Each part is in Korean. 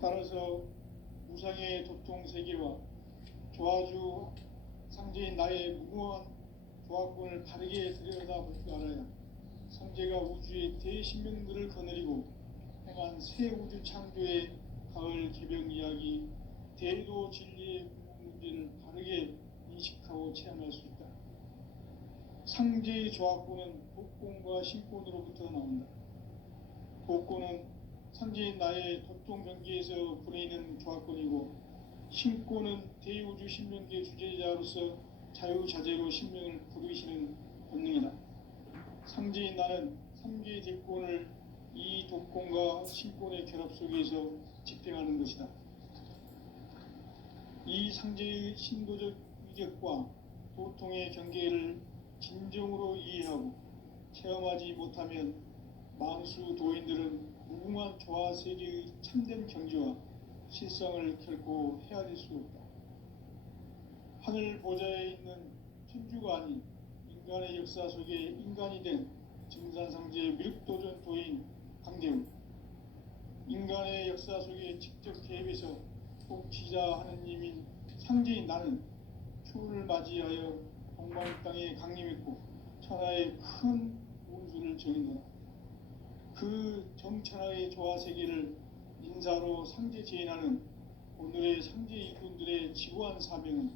따라서 우상의 도통 세계와 조화주 상제인 나의 무모한 조합권을 바르게 들여다볼 줄 알아야 성제가 우주의 대신명들을 거느리고 행한 새 우주 창조의 가을 개병 이야기, 대도 진리의 문제를 바르게 인식하고 체험할 수 있다. 상제의 조합권은 복권과 신권으로부터 나온다. 복권은 상제인 나의 도통 경계에서 불어있는 조합권이고, 신권은 대우주 신명계 주제자로서 자유자재로 신명을 부르시는 본능이다. 상제인 나는 3개의 대권을 이 독권과 신권의 결합 속에서 집행하는 것이다. 이 상제의 신도적 위격과 도통의 경계를 진정으로 이해하고 체험하지 못하면 만수 도인들은 무궁한 조화세계의 참된 경지와 실상을 결코 헤아릴 수 없다. 하늘 보좌에 있는 천주가 아닌 인간의 역사 속에 인간이 된 증산상제의 미륵도전 도인 강대우, 인간의 역사 속에 직접 개입해서 통치자 하느님인 상제인 나는 추운을 맞이하여 동방 땅에 강림했고 천하의 큰 운수를 정인노라. 그 정천하의 조화세계를 인사로 상제 제인하는 오늘의 상제 이군들의 지구한 사명은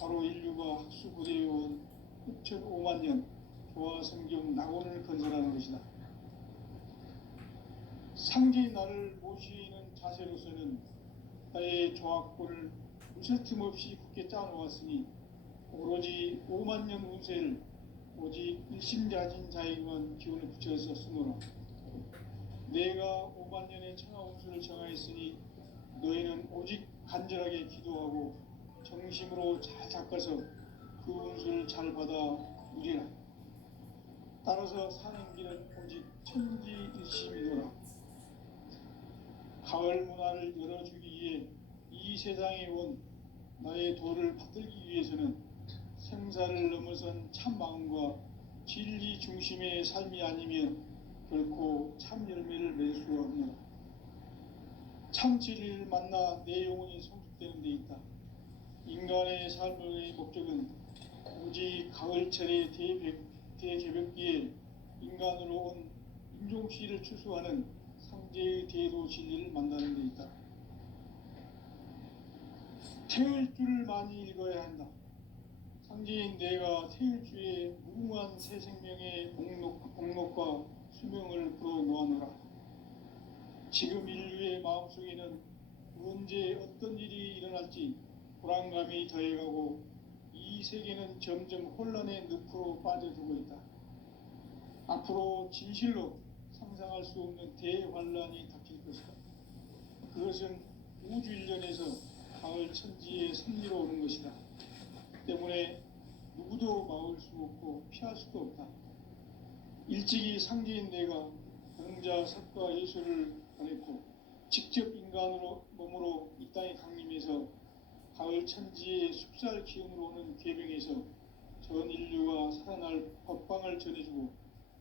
바로 인류가 학수고대해온 6,500만 년 조화성경 낙원을 건설하는 것이다. 상제인 나를 모시는 자세로서는 나의 조합권을 무쇠 틈 없이 굳게 짜놓았으니 오로지 5만 년 운세를 오직 일심자진 자에게만 기운을 붙여서 쓰노라. 내가 5만 년의 천하 운수를 정하였으니 너희는 오직 간절하게 기도하고 정심으로 잘 닦아서 그 운수를 잘 받아 누리라. 따라서 사는 길은 오직 천지일심이노라. 가을 문화를 열어주기 위해 이 세상에 온 나의 도를 받들기 위해서는 생사를 넘어선 참 마음과 진리 중심의 삶이 아니면 결코 참 열매를 맺을 수가 없노라. 참 진리를 만나 내 영혼이 성숙되는 데 있다. 인간의 삶의 목적은 오직 가을철의 대개벽기에 인간으로 온 인종시를 추수하는 상제의 대도 진리를 만나는 데 있다. 태을 줄을 많이 읽어야 한다. 상제인 내가 태일주의 무궁한 새 생명의 공록과 수명을 불어놓아노라. 지금 인류의 마음속에는 언제 어떤 일이 일어날지 불안감이 더해가고 이 세계는 점점 혼란의 늪으로 빠져들고 있다. 앞으로 진실로 상상할 수 없는 대환란이 닥칠 것이다. 그것은 우주 일련에서 가을 천지의 섭리로 오는 것이다. 때문에 누구도 막을 수 없고 피할 수도 없다. 일찍이 상제인 내가 병자 석과 예수를 보냈고 직접 인간으로 몸으로 이 땅에 강림해서 가을 천지의 숲살 기운으로 오는 계병에서 전 인류가 살아날 법방을 전해주고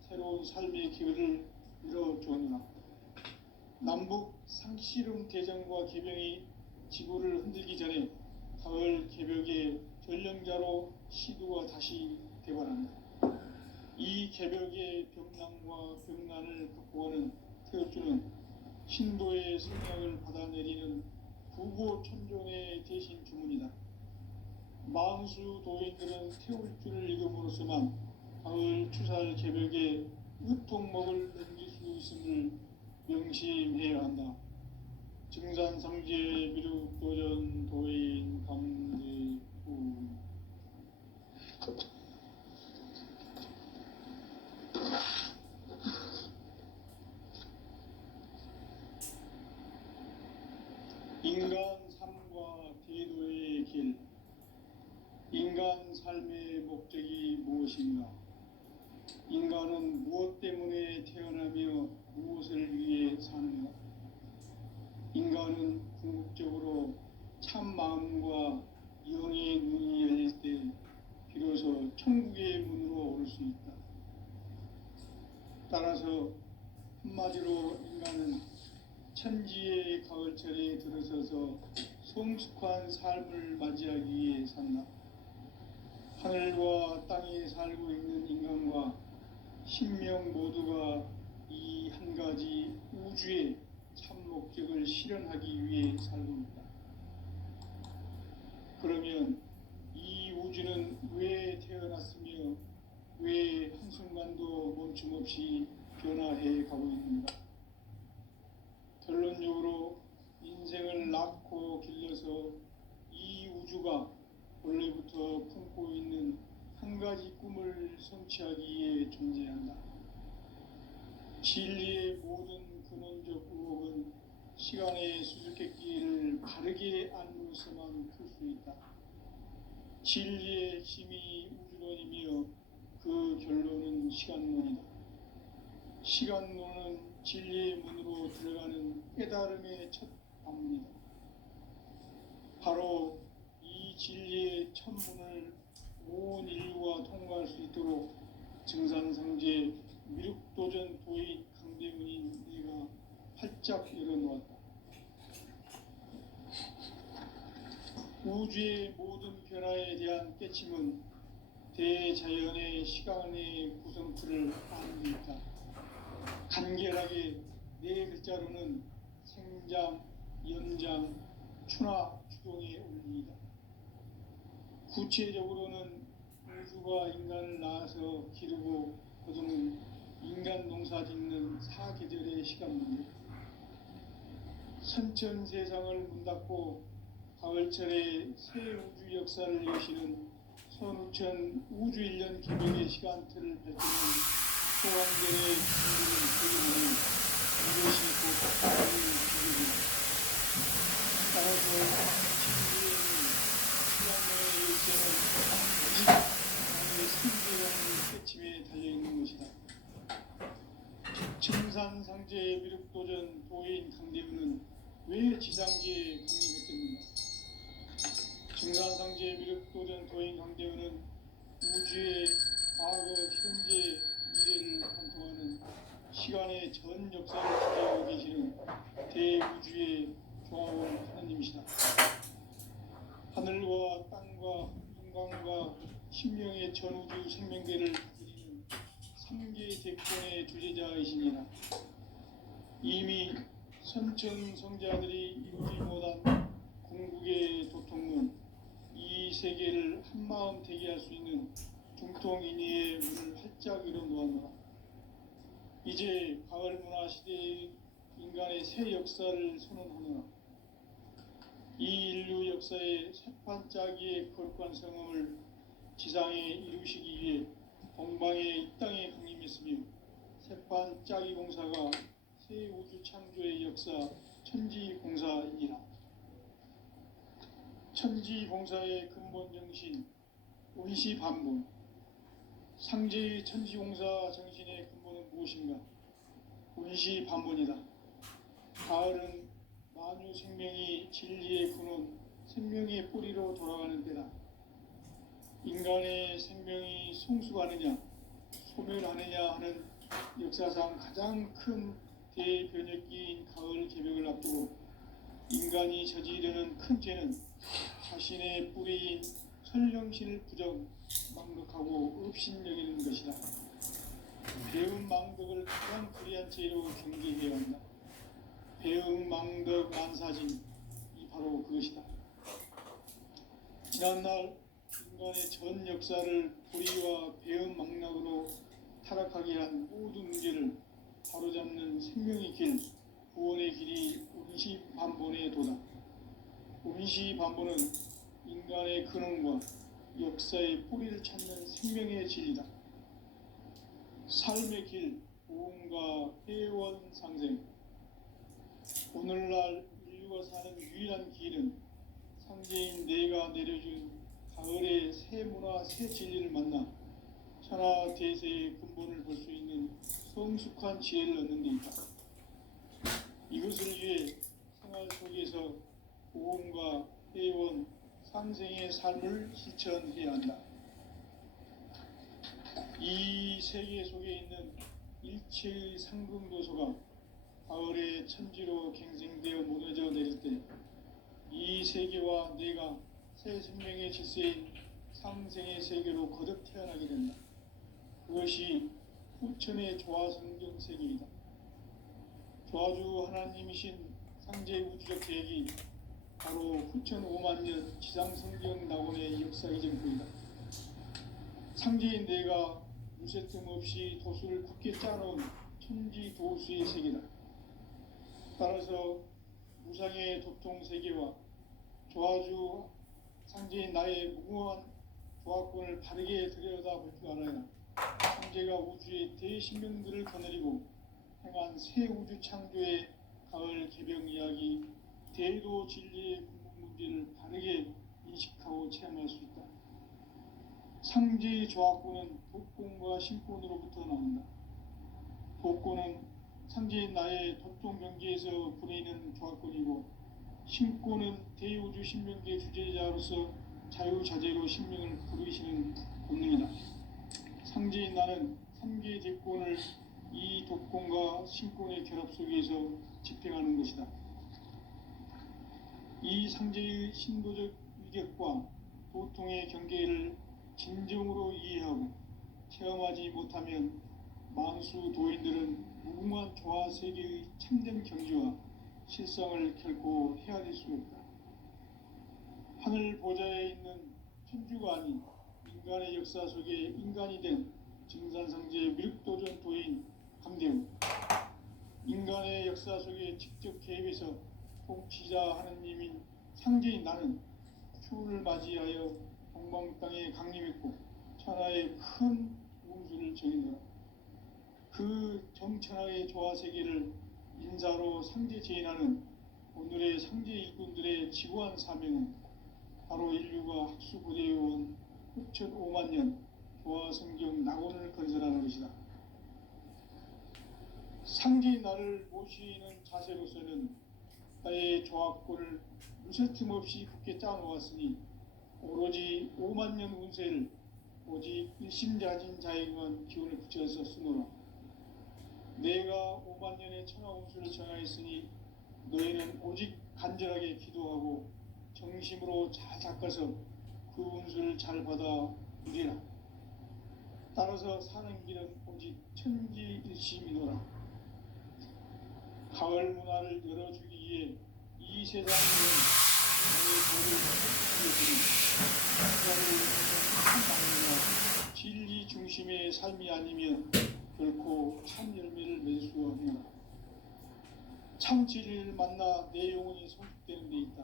새로운 삶의 기회를 열어주었노라. 남북 상씨름 대전과 계병이 지구를 흔들기 전에 가을 개벽의 전령자로 시두가 다시 개발한다. 이 개벽의 병난과 병난을 극복하는 태엽주는 신도의 성약을 받아내리는 부고천존의 대신 주문이다. 만수 도인들은 태울주를 읽음으로써만 가을 추살 개벽의 으통목을 넘길 수 있음을 명심해야 한다. 증산상제 미륵도전 도인 강제후. 인간 삶과 대도의 길. 인간 삶의 목적이 무엇인가? 인간은 무엇 때문에 태어나며 무엇을 위해 사는가? 인간은 궁극적으로 참 마음과 영의 눈이 열릴 때 비로소 천국의 문으로 오를 수 있다. 따라서 한마디로 인간은 천지의 가을철에 들어서서 성숙한 삶을 맞이하기 위해 산다. 하늘과 땅에 살고 있는 인간과 신명 모두가 이 한 가지 우주의 참 목적을 실현하기 위해 살고 있다. 그러면 이 우주는 왜 태어났으며 왜 한순간도 멈춤 없이 변화해 가고 있는가? 결론적으로 인생을 낳고 길러서 이 우주가 원래부터 품고 있는 한 가지 꿈을 성취하기 위해 존재한다. 진리의 모든 근원적 의혹은 시간의 수수께끼를 바르게 안으로서만 풀 수 있다. 진리의 핵심이 우주론이며 그 결론은 시간론이다. 시간론은 진리의 문으로 들어가는 깨달음의 첫 방문이다. 바로 이 진리의 첫 문을 온 인류가 통과할 수 있도록 증산상제 미륵도전 도인 강대문인 네가 활짝 열어놓았다. 우주의 모든 변화에 대한 깨침은 대자연의 시간의 구성틀을 아는 데 있다. 간결하게 네 글자로는 생장, 연장, 추나 추동의 원리이다. 구체적으로는 우주가 인간을 낳아서 기르고 거두는 인간 농사 짓는 사계절의 시간문제, 선천 세상을 문 닫고 가을철에 새 우주 역사를 여시는 선우천 우주 1년 개벽의 시간틀을 펼치는 소강절의 준비를 그리는 이것이 곧 가을 기적이다. 따라서 진리의 시간의 열쇠는 오직 승계라는 깨침에 달려있는 것이다. 증산상제의 미륵도전 도인 강대문은 왜 지상계에 강림했겠는가? 증산상제의 미륵도전 도인 강대문은 우주의 과거, 현재, 미래를 관통하는 시간의 전 역사를 지배하고 계시는 대우주의 조화원 하나님이시다. 하늘과 땅과 인간과 신명의 전우주 생명계를 다스리는 3계 대권의 주제자이시니라. 이미 선천성자들이 이루지 못한 궁극의 도통은 이 세계를 한마음 되게 할 수 있는 중통인의의 문을 활짝 열어놓았노라. 이제 가을 문화 시대의 인간의 새 역사를 선언하노라. 이 인류 역사의 새판짜기의 거룩한 성음을 지상에 이루시기 위해 동방의 이 땅에 강림했으며 새판짜기 공사가 새 우주 창조의 역사 천지공사이니라. 천지공사의 근본 정신 운시반본, 상제의 천지공사 정신의 근본은 무엇인가? 운시반본이다. 가을은 만유 생명이 진리의 근원, 생명의 뿌리로 돌아가는 때다. 인간의 생명이 성숙하느냐, 소멸하느냐 하는 역사상 가장 큰 대변혁기인 가을 개벽을 앞두고 인간이 저지르는 큰 죄는 자신의 뿌리인 천령신을 부정, 망덕하고 업신여기는 것이다. 배은 망덕을 가장 불의한 죄로 경계해야 한다. 배은 망덕 만사진, 이 바로 그것이다. 지난날 인간의 전 역사를 불의와 배은 망락으로 타락하게 한 모든 문제를 바로잡는 생명의 길, 구원의 길이 운시반본의 도다. 운시반본은 인간의 근원과 역사의 뿌리를 찾는 생명의 진리다. 삶의 길, 보험과 회원 상생. 오늘날 인류가 사는 유일한 길은 상제인 내가 내려준 가을의 새 문화, 새 진리를 만나 천하 대세의 근본을 볼 수 있는 성숙한 지혜를 얻는 데 있다. 이것을 위해 생활 속에서 보험과 회원, 상생의 삶을 실천해야 한다. 이 세계 속에 있는 일체의 상승도소가 가을의 천지로 갱생되어 무너져 내릴 때 이 세계와 내가 새 생명의 질서인 상생의 세계로 거듭 태어나게 된다. 그것이 후천의 조화성경 세계이다. 조화주 하나님이신 상제 우주적 계획이 바로 후천 5만 년 지상성경 낙원의 역사의 전부이다. 상제인 내가 무쇠틈 없이 도수를 굳게 짜놓은 천지 도수의 세계다. 따라서 무상의 도통 세계와 조화주 상제인 나의 무궁한 조화권을 바르게 들여다볼 줄 알아야 상제가 우주의 대신명들을 거느리고 행한 새 우주 창조의 가을 개병 이야기 대도 진리의 궁극 문제를 바르게 인식하고 체험할 수 있다. 상제의 조화권은 독권과 신권으로부터 나온다. 독권은 상제인 나의 도통 경계에서 부리는 조화권이고, 신권은 대우주 신명계 주제자로서 자유자재로 신명을 부르시는 본능이다. 상제인 나는 3개의 대권을 이 독권과 신권의 결합 속에서 집행하는 것이다. 이 상제의 신도적 위격과 도통의 경계를 진정으로 이해하고 체험하지 못하면 만수 도인들은 무궁한 조화 세계의 참된 경지와 실상을 결코 헤아릴 수 없다. 하늘 보좌에 있는 천주가 아닌 인간의 역사 속에 인간이 된 증산상제의 미륵도전 도인 감대우, 인간의 역사 속에 직접 개입해서 통치자 하느님인 상제인 나는 추후를 맞이하여 동방 땅에 강림했고 천하의 큰 운수를 정했노라. 그 정천하의 조화 세계를 인사로 상제 제인하는 오늘의 상제 일꾼들의 지구한 사명은 바로 인류가 학수고대해온 후천 5만 년 조화 성경 낙원을 건설하는 것이다. 상제인 나를 모시는 자세로서는 나의 조화권을 무쇠틈 없이 굳게 짜놓았으니 오로지 5만 년 운세를 오직 일심자진 자에게만 기운을 붙여서 쓰노라. 내가 5만 년의 천하 운수를 정하였으니 너희는 오직 간절하게 기도하고 정심으로 잘 닦아서 그 운수를 잘 받아 누리라. 따라서 사는 길은 오직 천지일심이노라. 가을 문화를 열어주기 위해 이 세상에 너의 도를 찾기 위해서는 진리 중심의 삶이 아니면 결코 참 열매를 맺을 수 없노라. 참 진리를 만나 내 영혼이 성숙되는 데 있다.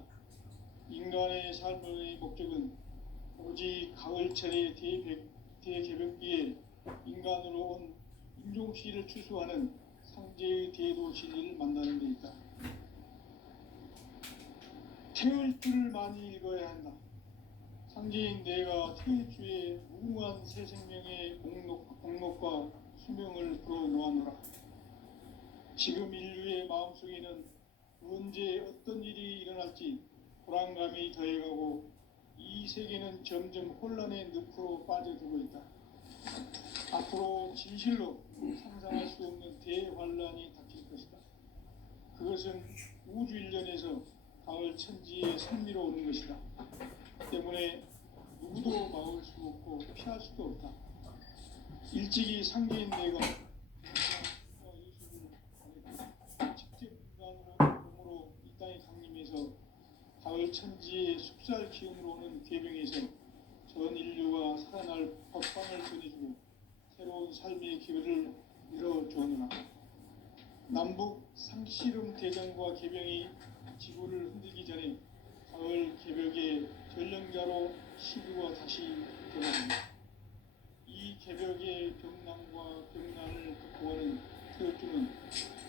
인간의 삶의 목적은 오직 가을철의 대개벽기에 인간으로 온 인종시를 추수하는 상제의 대도 진리를 만나는 데 있다. 태일주를 많이 읽어야 한다. 상제인 내가 태일주의 무궁한 새 생명의 공록과 수명을 풀어놓아노라. 지금 인류의 마음속에는 언제 어떤 일이 일어날지 불안감이 더해가고 이 세계는 점점 혼란의 늪으로 빠져들고 있다. 앞으로 진실로 상상할 수 없는 대환란이 닥칠 것이다. 그것은 우주 일련에서 가을 천지의 섭리로 오는 것이다. 때문에 누구도 막을 수 없고 피할 수도 없다. 일찍이 상제인 내가 직접 인간으로 몸으로 이 땅에 강림해서 가을 천지의 숙살 기운으로 오는 계병에서 전 인류가 살아날 법방을 전해주고 새로운 삶의 기회를 열어주었노라. 남북 상씨름 대전과 개병이 지구를 흔들기 전에 가을 개벽의 전령자로 시류가 다시 돌아옵니다. 이 개벽의 병난과 병난을 극복하는 태일주는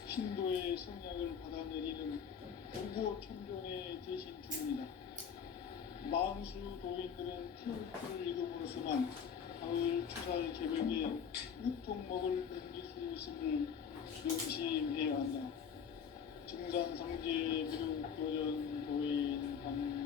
신도의 성약을 받아내리는 고고 천존의 대신 주문이다. 만수 도인들은 태일주를 읽음으로써만 가을 추살 개벽의 유통목을 넘길 수 있음을 명심해야 한다. 증산상제 미륵도전 도인 강의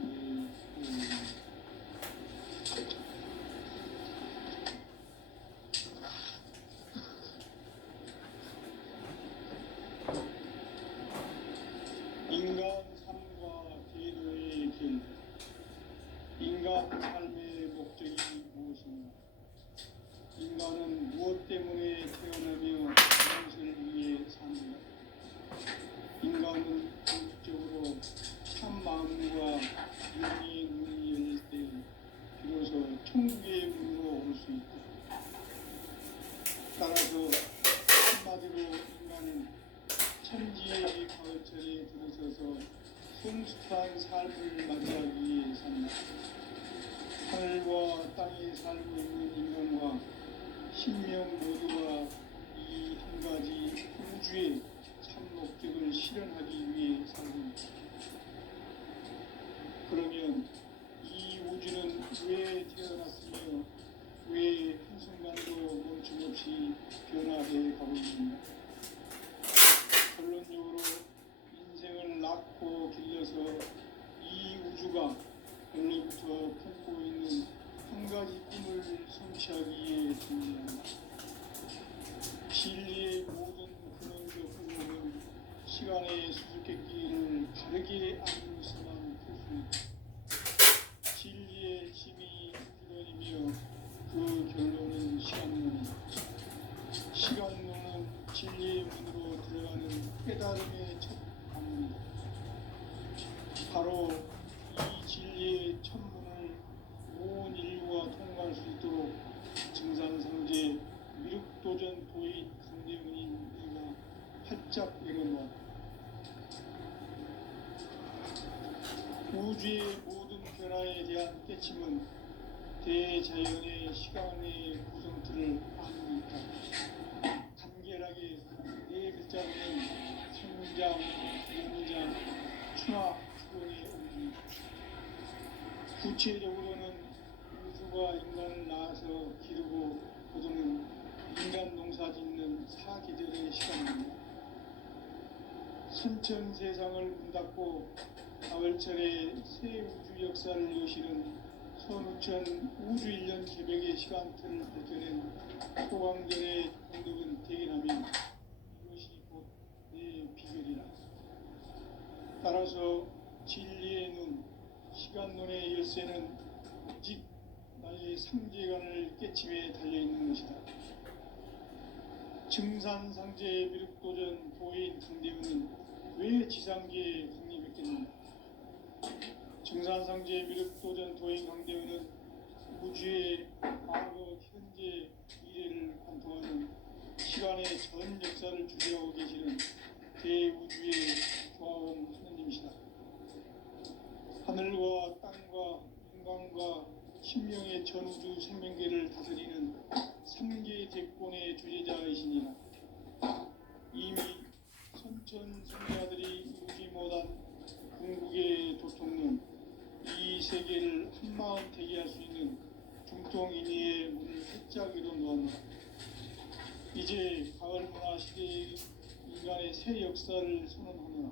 삶과 계도의 길, 인간 삶의 목적이 무엇인가? 인간은 무엇 때문에 태어나며 무엇을 위해 사는가? 인간은 본질적으로 참 마음과 영의 눈이 열릴 때 비로소 천국의 문으로 올 수 있다. 따라서 한마디로 인간은 천지의 가을철에 들어서서 성숙한 삶을 맞이하기 위해 산다. 하늘과 땅에 살고 있는 인간과 신명 모두가 이 한 가지 우주의 참 목적을 실현하기 위해 살고 있다. 그러면 이 우주는 왜 태어났으며 왜 한순간도 멈춤없이 변화해 가고 있는가? 결론적으로 인생을 낳고 길러서 이 우주가 원래부터 품고 있는 한 가지 꿈을 성취하기에 존재한다. 진리의 모든 근원적 의혹은 시간의 수수께끼를 바르게 알고서만 풀 수 있다. 진리의 힘이 근원이며 그 결론은 시간론이다. 시간론은 진리의 문으로 들어가는 깨달음의 첫 방문이다. 바로 이 진리의 천문을 온 인류가 통과할 수 있도록 증산상제 미륵도전 도인 강대문인 내가 활짝 내려놓았다. 우주의 모든 변화에 대한 깨침은 대자연의 시간의 구성틀을 아는 있다. 간결하게 네 글자로는 성장, 용장, 충화, 수공의 옹기. 구체적으로는 우주가 인간을 낳아서 기르고 거두는 인간 농사 짓는 사계절의 시간입니다. 선천 세상을 문 닫고 가을철에 새 우주 역사를 여시는 선우천 우주 1년 개벽의 시간틀을 밝혀낸 소강전의 공덕은 대견하며 이것이 곧 내 비결이라. 따라서 진리의 눈, 시간론의 열쇠는 오직 나의 삼재간을 깨침에 달려있는 것이다. 증산상제 미륵도전 도인 강대문은 왜 지상계에 강림했겠는가? 증산상제 미륵도전 도인 강대문은 우주의 과거, 현재, 미래를 관통하는 시간의 전 역사를 주재하고 계시는 대우주의 조화원 하느님이시다. 하늘과 땅과 인간과 신명의 전우주 생명계를 다스리는 3개 대권의 주제자이시니라. 이미 선천성자들이 이루지 못한 궁극의 도통론, 이 세계를 한마음 되게 할 수 있는 중통인의의 문을 활짝 열어놓았노라. 이제 가을문화 시대의 인간의 새 역사를 선언하노라.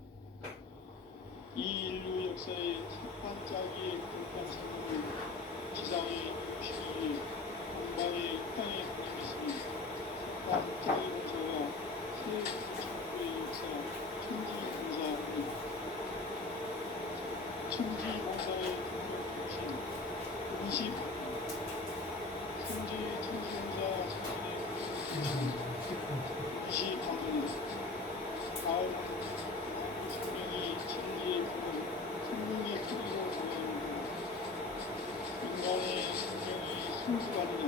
이 인류 역사의 첫 반짝이의 불판 선언을 지상에 피기 위해 동방의 땅에 강림했으니 반짝이 공사가 새 천국의 역사 천지공사입니다. 천지공사의 공격중심 음식 현재 천지공사 자신의 음식 방문이다. 가을 생명이 진리의 품을 생명의 크기로 정하는 인간의 생명이 성숙하느냐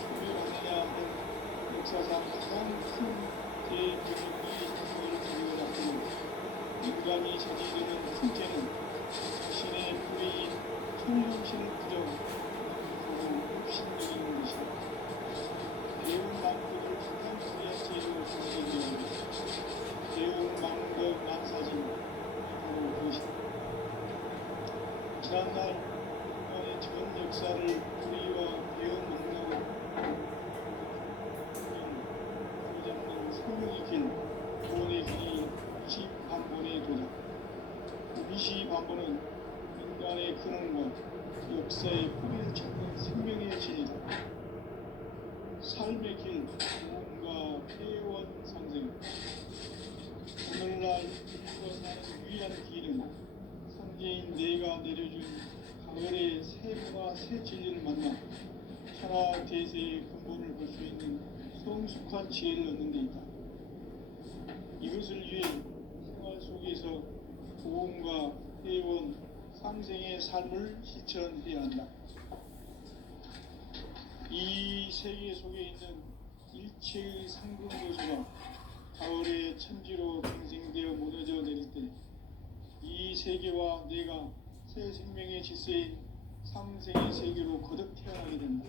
소멸하느냐 하는 역사상 가장 큰 대변혁이 생명을 가지고 잡는 인간이 저지르는 풍채는 자신의 뿌리인 청룡신을 부정하고 흡신되는 것이다. 배운 만국을 가장 귀한 재료로 정리되는 배운 만국 난사진 바로 그것이다. 지난날 인간의 전 역사를 우리와 배운 능력을 부여잡는 성령의 길, 구원의 길이 미시반본에 도다. 미시반본은 인간의 근원과 역사의 뿌리를 찾는 생명의 진이다. 삶의 길, 무언가 회원 상생. 오늘날 인류가 사는 유일한 길은 성지인 내가 내려준 가을의 새 문화 새 진리를 만나 천하 대세의 근본을 볼 수 있는 성숙한 지혜를 얻는 데 있다. 이것을 위해 생활 속에서 보험과 회원, 상생의 삶을 실천해야 한다. 이 세계 속에 있는 일체의 상근고소가 가을의 천지로 갱생되어 무너져 내릴 때 이 세계와 내가 새 생명의 질서인 상생의 세계로 거듭 태어나게 된다.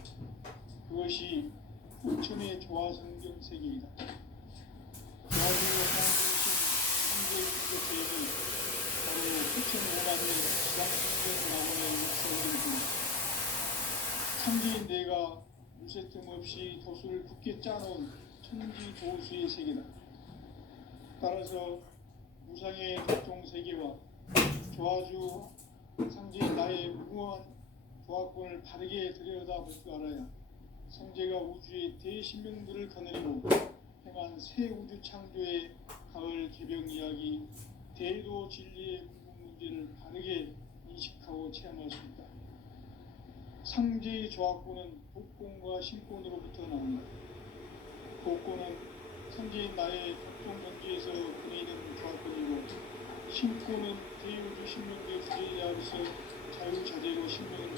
그것이 부천의 조화성경 세계이다. 조화성경 상징 성경 세계는 바로 부천 5만년 지상성경 낙원의 역사를 상지인 내가 무쇠 틈 없이 도수를 굳게 짜놓은 천지 조수의 세계다. 따라서 무상의 교통 세계와 조화주 상지인 나의 무궁한 조화권을 바르게 들여다볼 줄 알아야 성제가 우주의 대신명들을 거느리고 행한 새 우주 창조의 가을 개병 이야기, 대도 진리의 궁극 문제를 바르게 인식하고 체험할 수 있다. 상제의 조화권은 복권과 신권으로부터 나온다. 복권은 상제인 나의 교통 경지에서 보내는 조화권이고, 신권은 대우주 신명대 주제자로서 자유자재로 신명을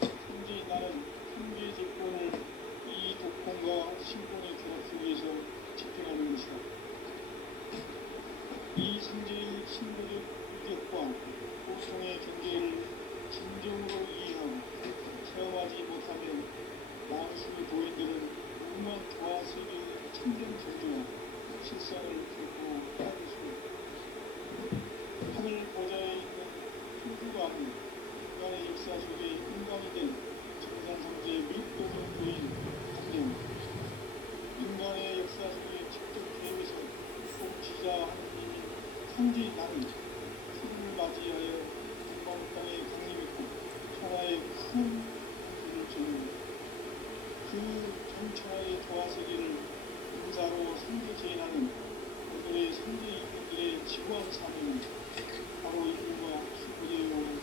상제인 나는 상제의 조건을 이 독권과 신권의 결합 속에서 집행하는 것이다. 이 상제의 신고적 유격과 고통의 경계를 진정으로 이해하고 체험하지 못하면 만수의 도인들은 무궁한 조화 세계의 참된 존재와 실상을 결코 피할 수 없다. 하늘 보좌에 있는 풍부가 아닌 인간의 역사 속에 인간이 된 정산상제의 밑도는 도인 한대원, 인간의 역사 속에 직접 개입해서 통치자 하느님인 상제의 나는 수를 맞이하여 동방 땅에 강림했고 천하의 큰 공주를 전했다. 그 전천하의 조화세계를 인사로 상대제인하는 오늘의 상대인들의 지구한 사명은 바로 인류가 수고되어온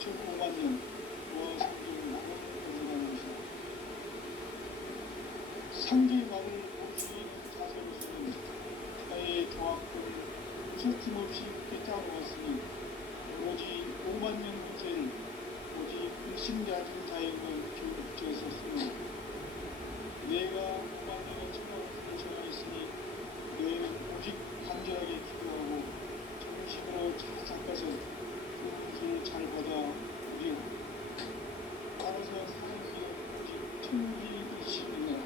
6,5만 년 조화성경 낙원을 건설하는 것이다. 상대의 말을 멈추는 자세로서는 나의 조화권을 무서팀 없이 깨달아왔으니 오로지 5만 년 문제를 오직 불신자진 자에게만 교육되었으므로 내가 5만 년의 천하를 정하였으니 너희는 오직 간절하게 기도하고 정심으로 잘 닦아서 그 길을 잘 받아 우리고 따라서 사는 길은 오직 천지 빛이니라.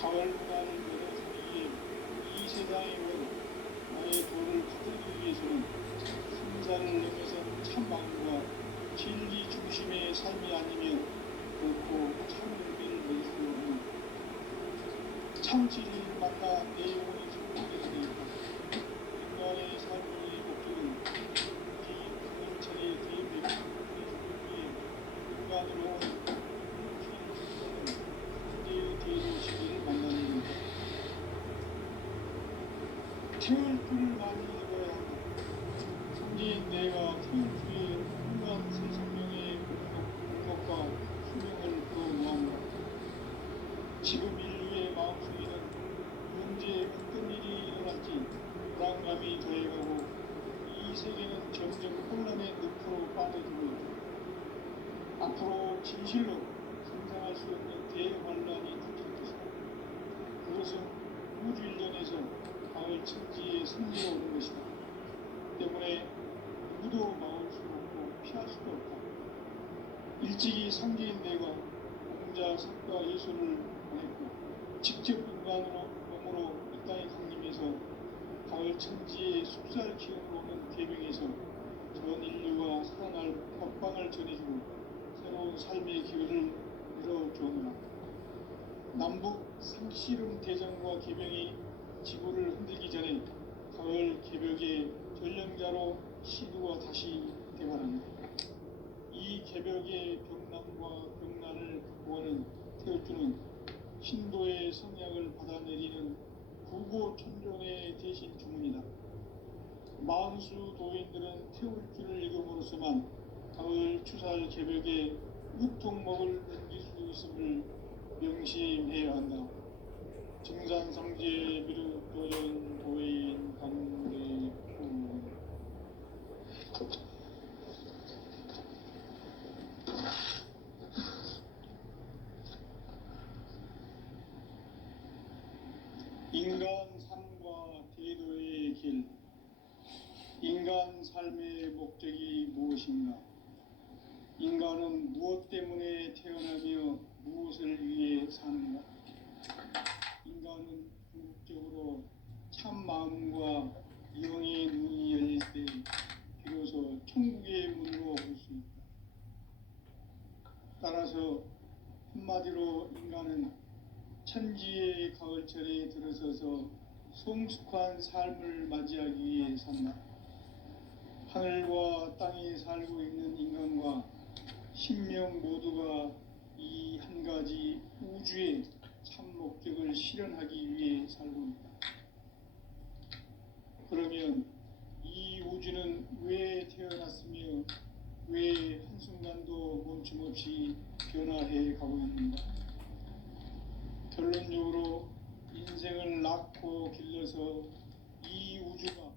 가을 문화를 열어주기 위해 이 세상에 온 나의 도를 받들기 위해서는 생사를 넘어선 참 마음과 진리 중심의 삶이 아니면 결코 참 의미를 낼 수 없는 참 진리를 만나 내 영혼이 성공되게 되었다. 인간의 삶의 목적은 비근처의 대백의 위해 인간으로 온 피는 대도 시기를 만나는 것이다. 태울 줄을 많이 읽어야 한다. 성지인 내가 태울 주의 훌륭한 새 생명의 공덕과 수명을 불어모았노라. 지금 인류의 마음속에는 언제 어떤 일이 일어날지 불안감이 더해가고 이 세계는 점점 혼란의 늪으로 빠져들고 있다. 앞으로 진실로 상상할 수 없는 대환란이 닥칠 것이다. 그것은 우주 일련에서 가을 천지의 승리로 오는 것이다. 때문에 누구도 막을 수 없고 피할 수도 없다. 일찍이 상제인 내가 공자, 석가, 예수를 보냈고 직접 인간으로 몸으로 이 땅에 강림해서 가을 천지의 숲살 기운으로 오는 계명에서 전 인류가 살아날 법방을 전해주고 새로운 삶의 기회를 열어주었노라. 남북 상씨름 대전과 계명이 지구를 흔들기 전에 가을 개벽의 전령자로 시두가 다시 대발합니다. 이 개벽의 벽난과 벽난을 극복하는 태우주는 신도의 성약을 받아내리는 구고천존의 대신 주문이다. 만수 도인들은 태울 줄을 읽음으로써만 가을 추살 개벽에 육통목을 넘길 수 있음을 명심해야 한다. 증산상제 비륵도전 도인 강대구. 인간 삶과 대도의 길. 인간 삶의 목적이 무엇인가? 인간은 무엇 때문에 태어나며 무엇을 위해 사는가? 인간은 궁극적으로 참 마음과 영의 눈이 열릴 때 비로소 천국의 문으로 올 수 있다. 따라서 한마디로 인간은 천지의 가을철에 들어서서 성숙한 삶을 맞이하기 위해 산다. 하늘과 땅에 살고 있는 인간과 신명 모두가 이 한 가지 우주의 참 목적을 실현하기 위해 살고 있다. 그러면 이 우주는 왜 태어났으며 왜 한순간도 멈춤없이 변화해 가고 있는가? 결론적으로 인생을 낳고 길러서 이 우주가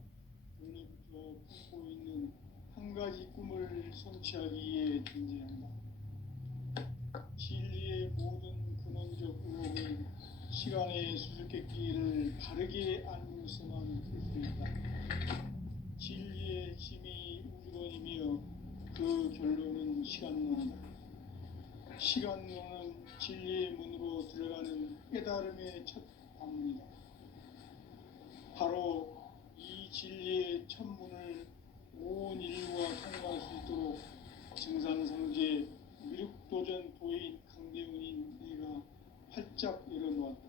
원래부터 품고 있는 한 가지 꿈을 성취하기 위해 존재한다. 진리의 모든 근원적 의혹은 시간의 수수께끼를 바르게 알므로서만 풀 수 있다. 진리의 핵심이 우주론이며 그 결론은 시간론이다. 시간론은 진리의 문으로 들어가는 깨달음의 첫 방문이다. 바로 이 진리의 첫 문을 온 인류가 통과할 수 있도록 증산상제 미륵도전 도인 강대훈인 내가 활짝 열어놓았다.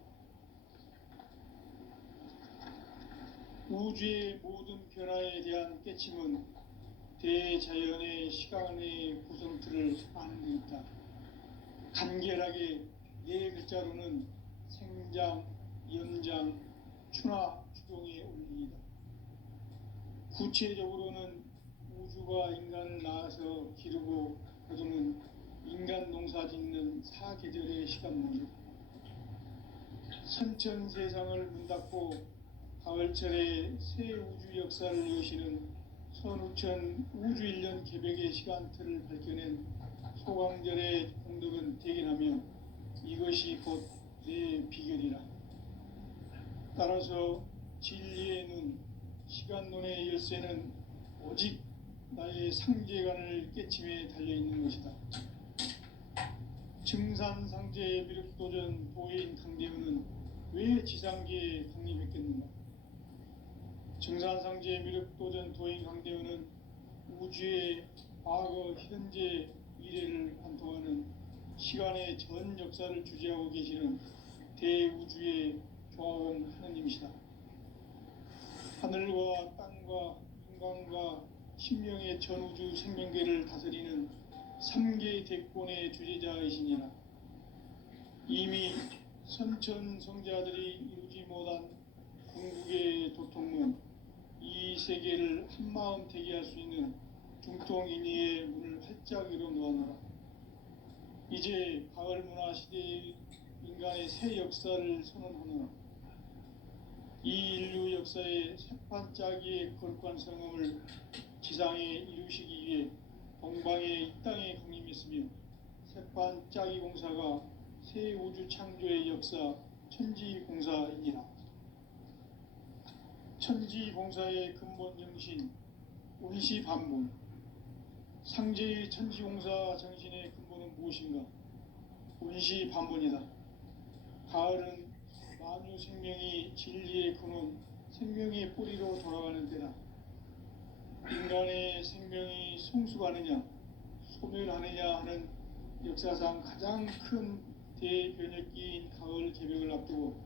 우주의 모든 변화에 대한 깨침은 대자연의 시간의 구성틀을 아는 데 있다. 간결하게 네 글자로는 생장, 연장, 추나 추동의 원리이다. 구체적으로는 우주가 인간을 낳아서 기르고 거두는 인간 농사 짓는 사계절의 시간론이다. 선천 세상을 문 닫고 가을철에 새 우주 역사를 여시는 선우천 우주 1년 개벽의 시간틀을 밝혀낸 소강절의 공덕은 대견하며 이것이 곧 내 비결이라. 따라서 진리의 눈, 시간론의 열쇠는 오직 나의 상제관을 깨침에 달려있는 것이다. 증산상제 미륵도전 도인 강대훈은 왜 지상계에 강림했겠는가? 증산상제 미륵도전 도인 강대훈은 우주의 과거, 현재, 미래를 관통하는 시간의 전 역사를 주재하고 계시는 대우주의 조화원 하느님이시다. 하늘과 땅과 인간과 신명의 전우주 생명계를 다스리는 3개 대권의 주재자이시니라. 이미 선천성자들이 이루지 못한 궁극의 도통문, 이 세계를 한마음 되게 할 수 있는 중통인의의 문을 활짝 열어놓아노라. 이제 가을 문화 시대의 인간의 새 역사를 선언하노라. 이 인류 역사의 새판짜기의 거룩한 성음을 지상에 이루시기 위해 동방의 이 땅에 강림했으며 새판짜기 공사가 새 우주 창조의 역사 천지공사이니라. 천지공사의 근본 정신 운시반본. 상제의 천지공사 정신의 근본은 무엇인가? 운시반본이다. 가을은 만유 생명이 진리의 근원, 생명의 뿌리로 돌아가는 때다. 인간의 생명이 성숙하느냐, 소멸하느냐 하는 역사상 가장 큰 대변혁기인 가을 개벽을 앞두고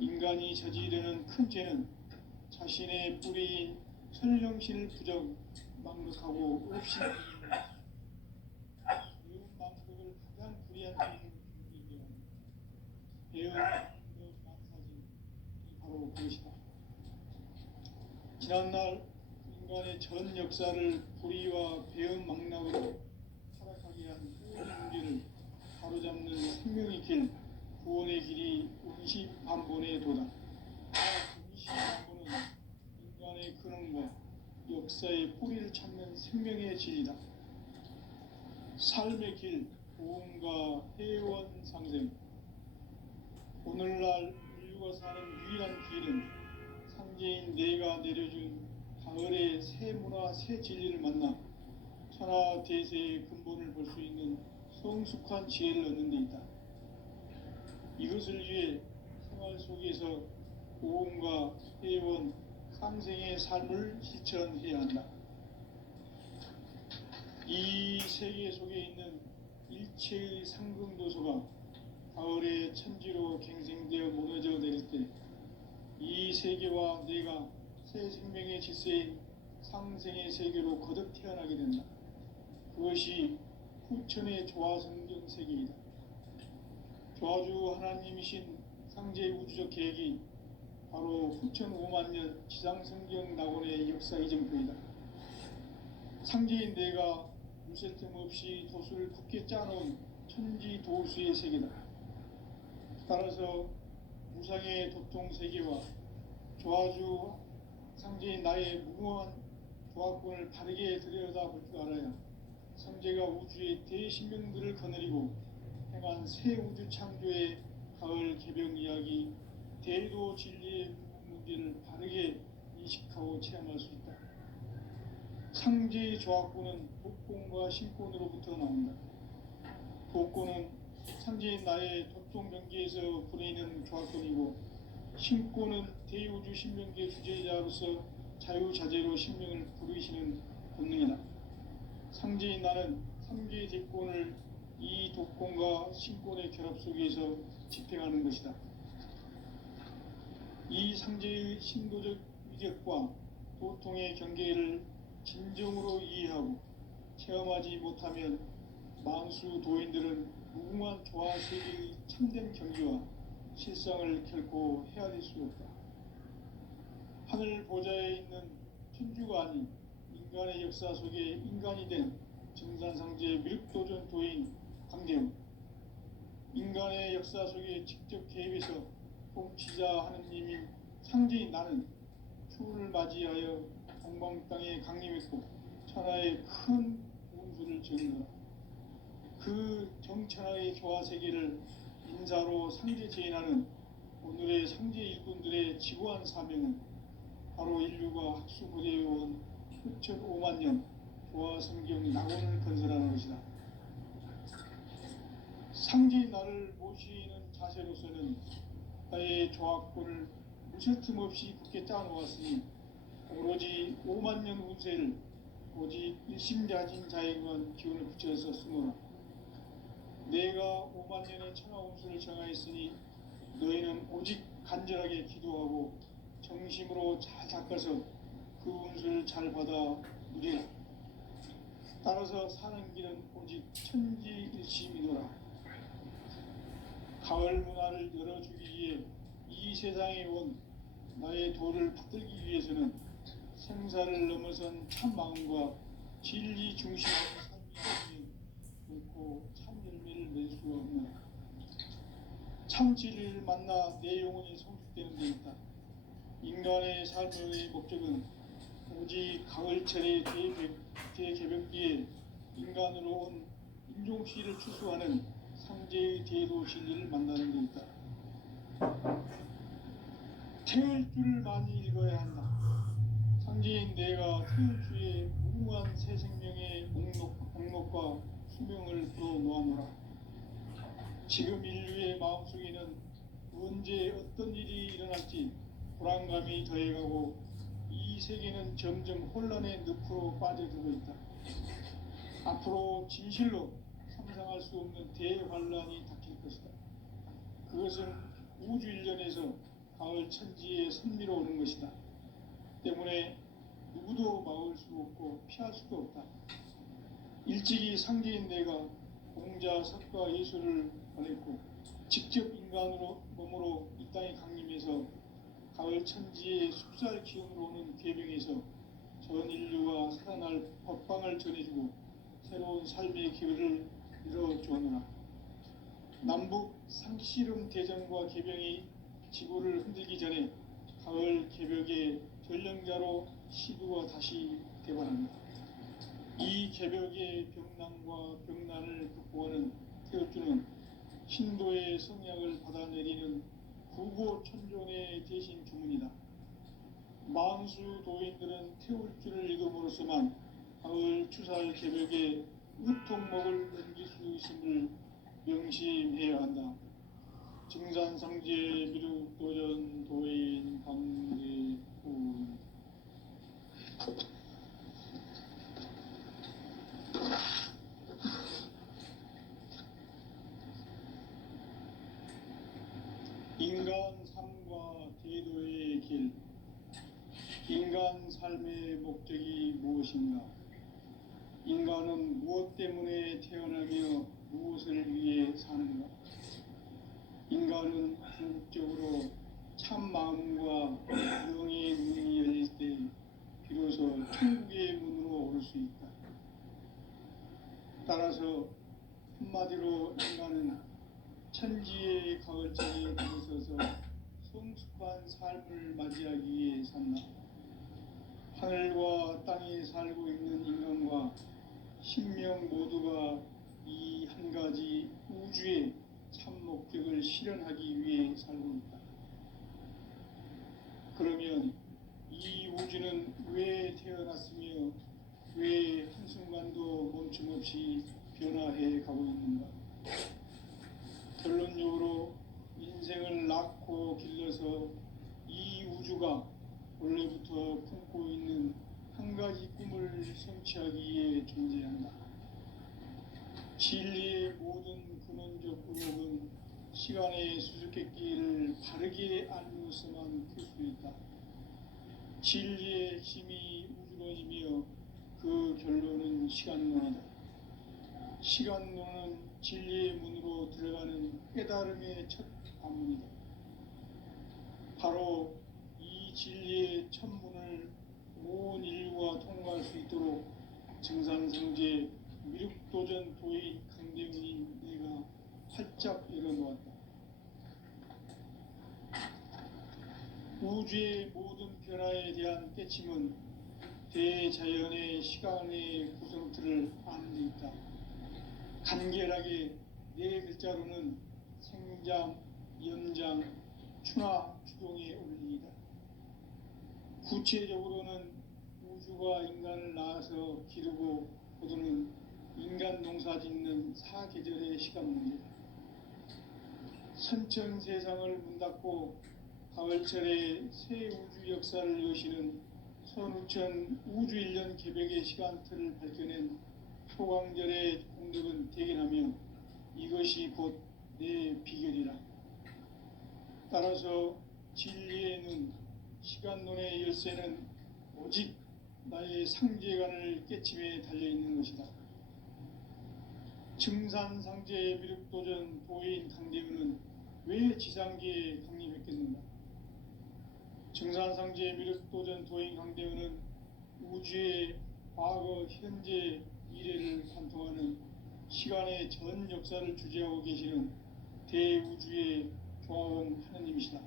인간이 저지르는 큰 죄는 자신의 뿌리인 설령신을 부정, 망극하고 없이는 이웃 망극을 가장 불의한 죄인 중이다. 배은 만사진이 바로 그것이다. 지난날 인간의 전 역사를 불의와 배은 망락으로 타락하게 한 모든 문제를 바로잡는 생명의 길, 구원의 길이 운시반본의 도다. 운시반본은 인간의 근원과 역사의 뿌리를 찾는 생명의 진리다. 삶의 길, 보험과 회원 상생. 오늘날 인류가 사는 유일한 길은 상제인 내가 내려준 가을의 새 문화, 새 진리를 만나 천하 대세의 근본을 볼 수 있는 성숙한 지혜를 얻는 데 있다. 이것을 위해 생활 속에서 보험과 회원, 상생의 삶을 실천해야 한다. 이 세계 속에 있는 일체의 상금도서가 가을의 천지로 갱생되어 무너져 내릴 때 이 세계와 내가 새 생명의 질서인 상생의 세계로 거듭 태어나게 된다. 그것이 후천의 조화성경 세계이다. 조화주 하나님이신 상제의 우주적 계획이 바로 후천 5만년 지상성경 낙원의 역사 이정표이다. 상제인 내가 물샐 틈 없이 도수를 굳게 짜놓은 천지 도수의 세계다. 따라서 무상의 도통 세계와 조화주 상제인 나의 무궁한 조화권을 바르게 들여다볼 줄 알아야 상제가 우주의 대신명들을 거느리고 행한 새 우주 창조의 가을 개병 이야기, 대도 진리의 문제를 바르게 인식하고 체험할 수 있다. 상제의 조화권은 복권과 신권으로부터 나온다. 복권은 상제인 나의 도통 경계에서 부리는 조화권이고, 신권은 대우주 신명계 주제자로서 자유자재로 신명을 부르시는 본능이다. 상제인 나는 상제의 대권을 이 도권과 신권의 결합 속에서 집행하는 것이다. 이 상제의 신도적 위력과 도통의 경계를 진정으로 이해하고 체험하지 못하면 만수 도인들은 무궁한 조화 세계의 참된 경지와 실상을 결코 헤아릴 수 없다. 하늘 보좌에 있는 천주가 아닌 인간의 역사 속에 인간이 된 정산상제 밀도전 도인 강대웅, 인간의 역사 속에 직접 개입해서 통치자 하느님인 상제인 나는 추운을 맞이하여 동방 땅에 강림했고 천하의 큰 운수를 지은 거라. 그 정천하의 조화 세계를 인사로 상제 제인하는 오늘의 상제 일꾼들의 지고한 사명은 바로 인류가 학수고대해온 후천 5만년 조화 성경 낙원을 건설하는 것이다. 상제인 나를 모시는 자세로서는 나의 조화권을 무쇠 틈 없이 굳게 짜놓았으니 오로지 5만년 운세를 오직 일심자진 자에게만 기운을 붙여서 쓰노라. 내가 5만년의 천하 운수를 정하였으니 너희는 오직 간절하게 기도하고 정심으로 잘 닦아서 그 운수를 잘 받아 누리라. 따라서 사는 길은 오직 천지일심이노라. 가을 문화를 열어주기 위해 이 세상에 온 나의 도를 받들기 위해서는 생사를 넘어선 참 마음과 진리 중심의 삶이 결코 참 열매를 낼 수가 없노라. 참 진리를 만나 내 영혼이 성숙되는 데 있다. 인간의 삶의 목적은 오직 가을철의 대개벽기에 인간으로 온 인종시를 추수하는 상제의 대도 진리를 만나는 데 있다. 태을 줄을 많이 읽어야 한다. 상제인 내가 태을 주에 무궁한 새 생명의 목록과 수명을 풀어놓아노라. 지금 인류의 마음속에는 언제 어떤 일이 일어날지 불안감이 더해가고 이 세계는 점점 혼란의 늪으로 빠져들고 있다. 앞으로 진실로 상상할 수 없는 대환란이 닥칠 것이다. 그것은 우주 일련에서 가을 천지에 선미로 오는 것이다. 때문에 누구도 막을 수 없고 피할 수도 없다. 일찍이 상제인 내가 공자, 석가, 예수를 보냈고 직접 인간으로 몸으로 이 땅에 강림해서 가을 천지의 숲살 기운으로 오는 괴병에서 전 인류가 살아날 법방을 전해주고 새로운 삶의 기회를 이뤄주었노라. 남북 상씨름 대전과 개병이 지구를 흔들기 전에 가을 개벽의 전령자로 시두가 다시 대발합니다. 이 개벽의 병난과 병난을 극복하는 태어주는 신도의 성약을 받아내리는 구고천존의 대신 주문이다. 만수 도인들은 태울주를 읽음으로써만 가을 추살 개벽의 으통목을 넘길 수 있음을 명심해야 한다. 증산상제 미륵도전 도인 강대훈. 인간 삶과 제도의 길. 인간 삶의 목적이 무엇인가? 인간은 무엇 때문에 태어나며 무엇을 위해 사는가? 인간은 궁극적으로 참 마음과 영의 문이 열릴 때 비로소 천국의 문으로 올 수 있다. 따라서 한마디로 인간은 천지의 가을자리에 들어서서 성숙한 삶을 맞이하기 위해 산다. 하늘과 땅에 살고 있는 인간과 신명 모두가 이 한 가지 우주의 참 목적을 실현하기 위해 살고 있다. 그러면 이 우주는 왜 태어났으며 왜 한순간도 멈춤없이 변화해 가고 있는가? 결론적으로 인생을 낳고 길러서 이 우주가 원래부터 품고 있는 한 가지 꿈을 성취하기 위해 존재한다. 진리의 모든 근원적 의혹은 시간의 수수께끼를 바르게 알면서만 풀 수 있다. 진리의 핵심이 우주론이며 그 결론은 시간론이다. 시간론은 진리의 문으로 들어가는 깨달음의 첫 관문이다. 바로 이 진리의 첫 문을 온 인류가 통과할 수 있도록 증산성제 미륵도전 도인 강대훈인 내가 활짝 열어놓았다. 우주의 모든 변화에 대한 깨침은 대자연의 시간의 구성틀을 아는 데 있다. 간결하게 네 글자로는 생장, 연장, 추나 추동의 원리이다. 구체적으로는 우주가 인간을 낳아서 기르고 거두는 인간 농사 짓는 사계절의 시간문이다. 선천 세상을 문 닫고 가을철에 새 우주 역사를 여시는 선우천 우주일년 개벽의 시간틀을 밝혀낸 소강절의 공덕은 대견하며 이것이 곧 내 비결이라. 따라서 진리의 눈, 시간론의 열쇠는 오직 나의 상제관을 깨침에 달려있는 것이다. 증산상제 미륵도전 도인 강대훈은 왜 지상계에 강림했겠는가? 증산상제 미륵도전 도인 강대훈은 우주의 과거, 현재, 미래를 관통하는 시간의 전 역사를 주재하고 계시는 대우주의 조화원 하느님이시다.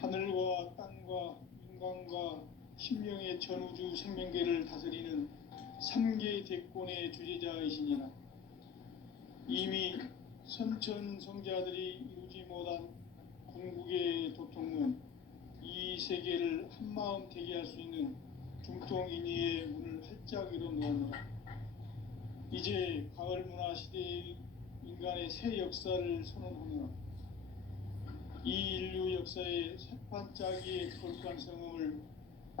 하늘과 땅과 인간과 신명의 전우주 생명계를 다스리는 3개 대권의 주제자이시니라. 이미 선천 성자들이 이루지 못한 궁극의 도통문, 이 세계를 한마음 되게 할 수 있는 중통인의의 문을 활짝 열어놓았노라. 이제 가을 문화 시대의 인간의 새 역사를 선언하노라. 이 인류 역사의 새판짜기의 거룩한 성음을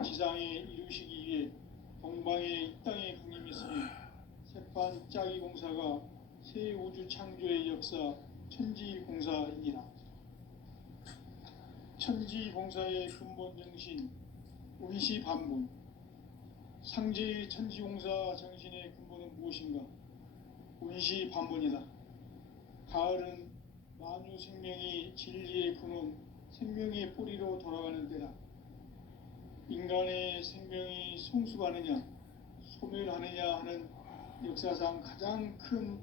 지상에 이루시기 위해 동방에 이 땅에 강림했으며 새판짜기 공사가 새 우주 창조의 역사 천지공사이니라. 천지공사의 근본 정신 운시반분. 상제의 천지공사 정신의 근본은 무엇인가? 운시반분이다. 가을은 만유 생명이 진리의 근원, 생명의 뿌리로 돌아가는 때다. 인간의 생명이 성숙하느냐 소멸하느냐 하는 역사상 가장 큰